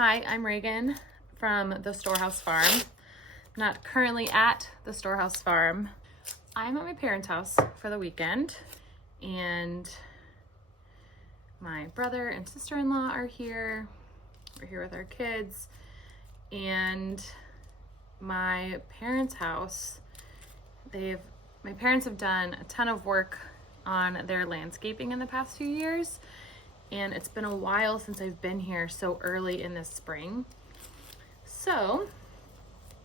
Hi, I'm Reagan from the Storehouse Farm. I'm not currently at the Storehouse Farm. I'm at my parents' house for the weekend, and my brother and sister-in-law are here. We're here with our kids, and my parents' house, my parents have done a ton of work on their landscaping in the past few years, and it's been a while since I've been here so early in this spring. So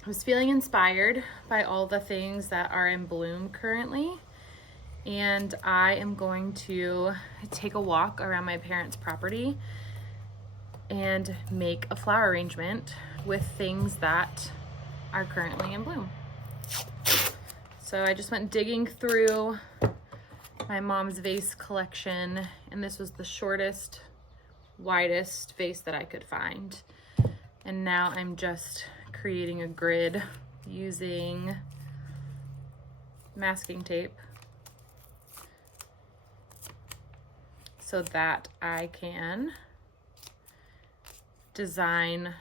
I was feeling inspired by all the things that are in bloom currently, and I am going to take a walk around my parents' property and make a flower arrangement with things that are currently in bloom. So I just went digging through my mom's vase collection, and this was the shortest, widest vase that I could find. And now I'm just creating a grid using masking tape so that I can design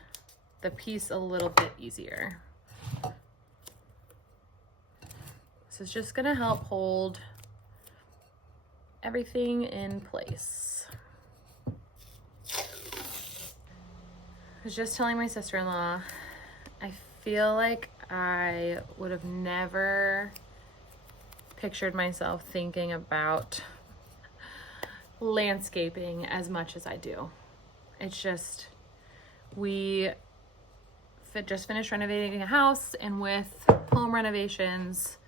the piece a little bit easier. So it's just gonna help hold everything in place. I was just telling my sister-in-law, I feel like I would have never pictured myself thinking about landscaping as much as I do. It's just, we just finished renovating a house, and with home renovations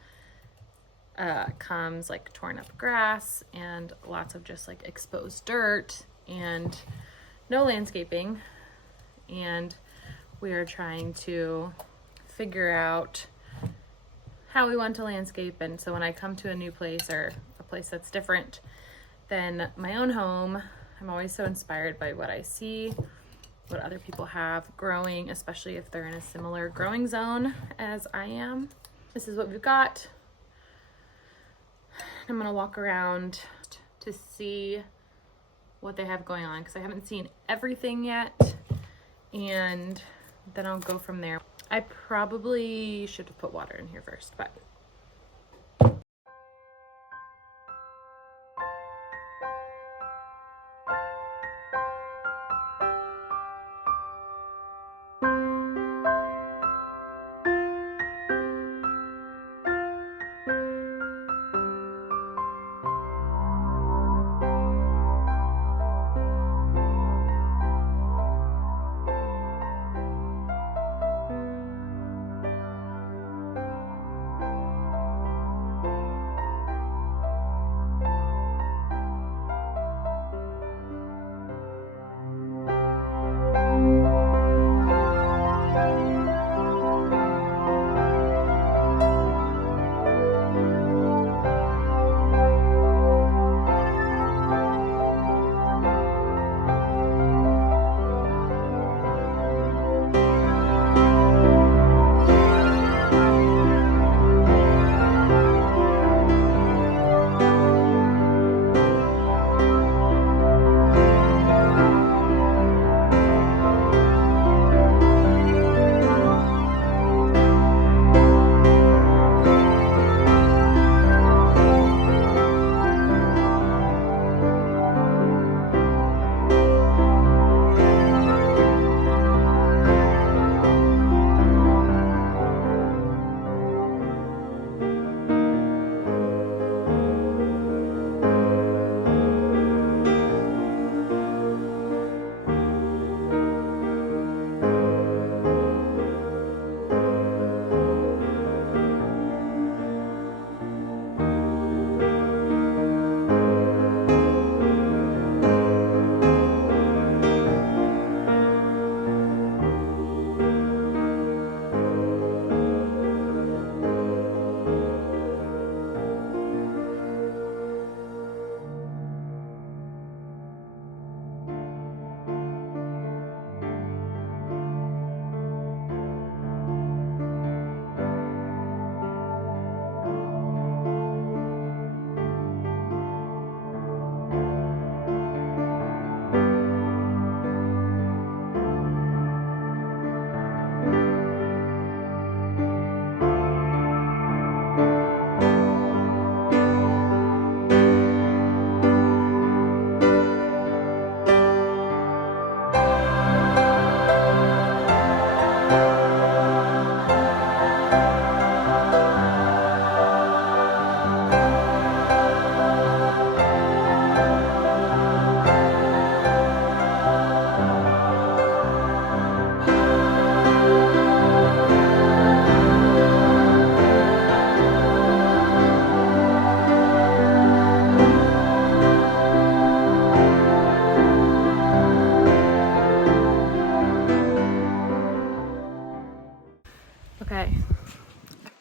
comes like torn up grass and lots of just like exposed dirt and no landscaping. And we are trying to figure out how we want to landscape. And so when I come to a new place or a place that's different than my own home, I'm always so inspired by what I see, what other people have growing, especially if they're in a similar growing zone as I am. This is what we've got. I'm gonna walk around to see what they have going on, because I haven't seen everything yet, and then I'll go from there. I probably should have put water in here first, but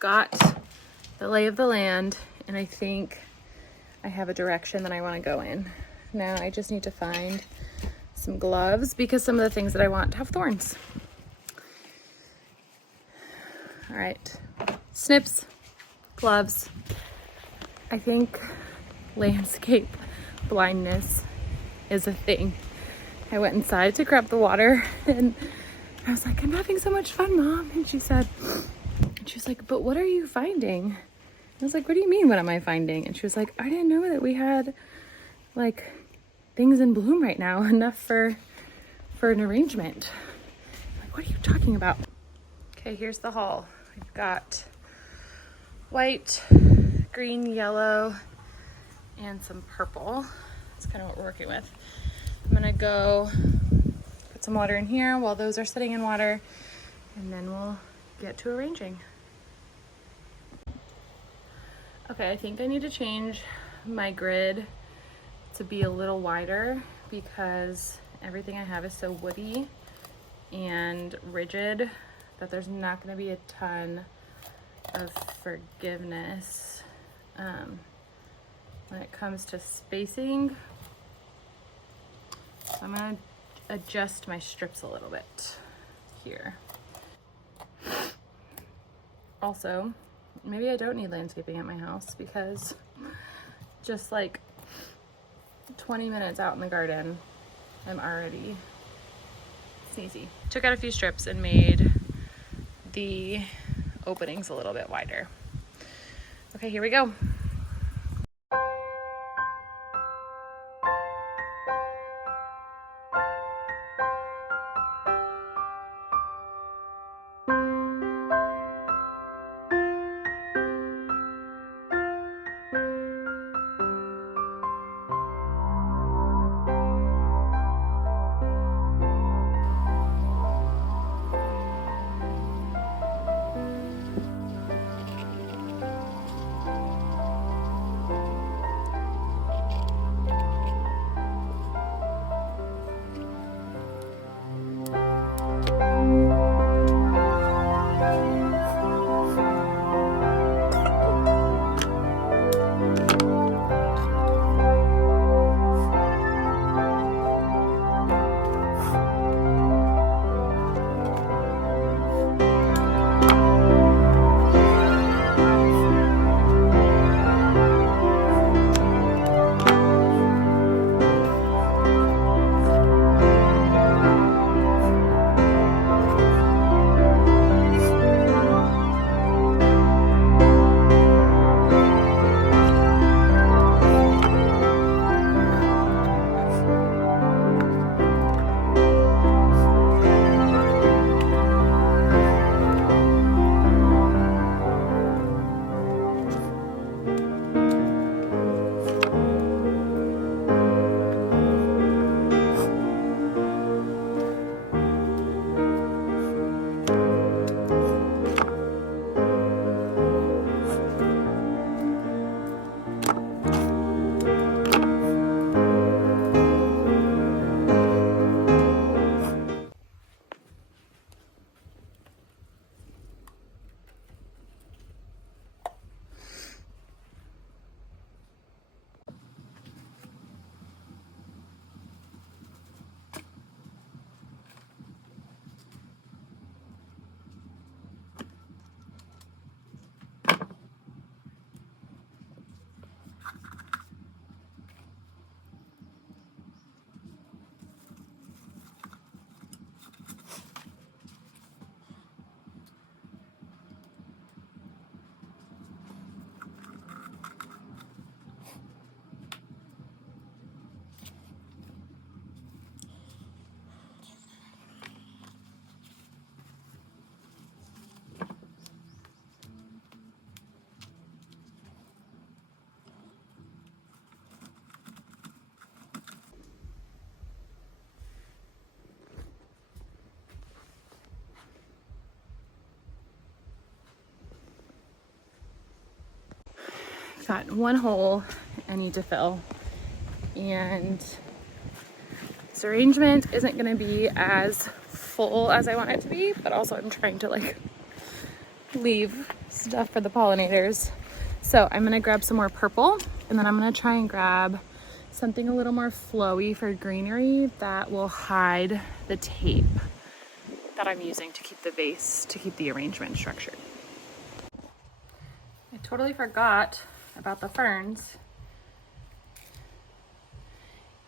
got the lay of the land, and I think I have a direction that I want to go in. Now I just need to find some gloves because some of the things that I want have thorns. All right, snips, gloves. I think landscape blindness is a thing. I went inside to grab the water and I was like, I'm having so much fun, Mom. And she was like, but what are you finding? I was like, what do you mean, what am I finding? And she was like, I didn't know that we had like things in bloom right now, enough for an arrangement. I'm like, what are you talking about? Okay, here's the haul. We've got white, green, yellow, and some purple. That's kind of what we're working with. I'm gonna go put some water in here while those are sitting in water, and then we'll get to arranging. Okay, I think I need to change my grid to be a little wider because everything I have is so woody and rigid that there's not going to be a ton of forgiveness when it comes to spacing. So I'm going to adjust my strips a little bit here. Also, maybe I don't need landscaping at my house because just like 20 minutes out in the garden, I'm already sneezy. Took out a few strips and made the openings a little bit wider. Okay, here we go. Got one hole I need to fill, and this arrangement isn't going to be as full as I want it to be, but also I'm trying to like leave stuff for the pollinators. So I'm gonna grab some more purple, and then I'm gonna try and grab something a little more flowy for greenery that will hide the tape that I'm using to keep the vase, to keep the arrangement structured. I totally forgot about the ferns,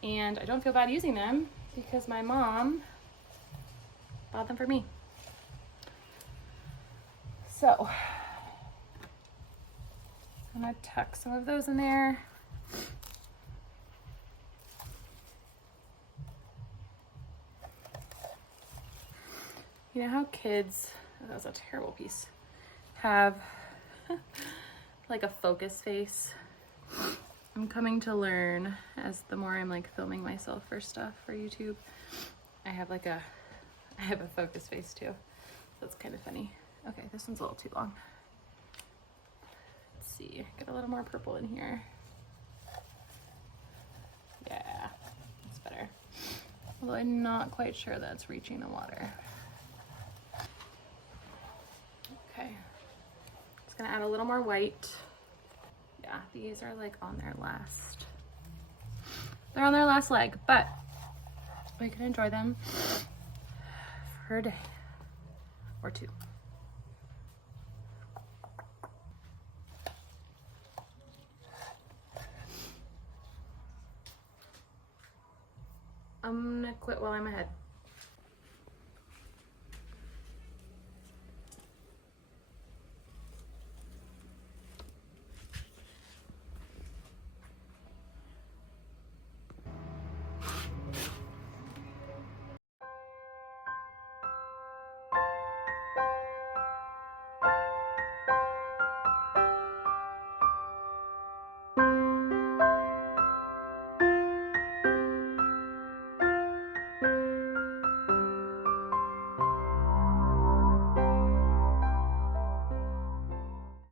and I don't feel bad using them because my mom bought them for me. So I'm gonna tuck some of those in there. You know how kids, oh, that was a terrible piece, have like a focus face? I'm coming to learn as the more I'm like filming myself for stuff for YouTube. I have a focus face too. That's kind of funny. Okay, this one's a little too long. Let's see, get a little more purple in here. Yeah, that's better. Although I'm not quite sure that's reaching the water. Okay, just gonna add a little more white. Yeah, these are like on their last, they're on their last leg, but we can enjoy them for a day or two. I'm gonna quit while I'm ahead.